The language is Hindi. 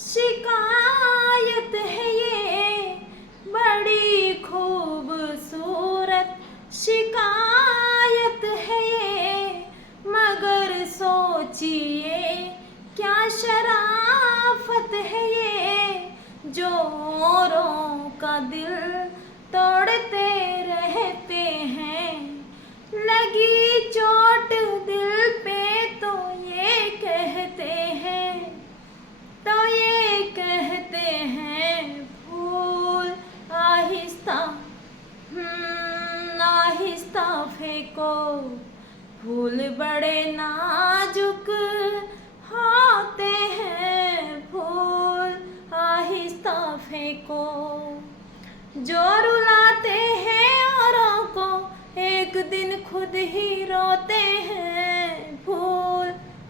शिकायत है ये बड़ी खूबसूरत शिकायत है ये, मगर सोचिए क्या शराफत है ये, जो औरों का दिल तोड़ते रहते हैं। लगी चोट दिल पे तो ये कहते हैं, तो ये कहते हैं फूल आहिस्ता आहिस्ता फेंको, फूल बड़े नाजुक होते हैं, फूल आहिस्ता फेंको। जो रुलाते हैं औरों को एक दिन खुद ही रोते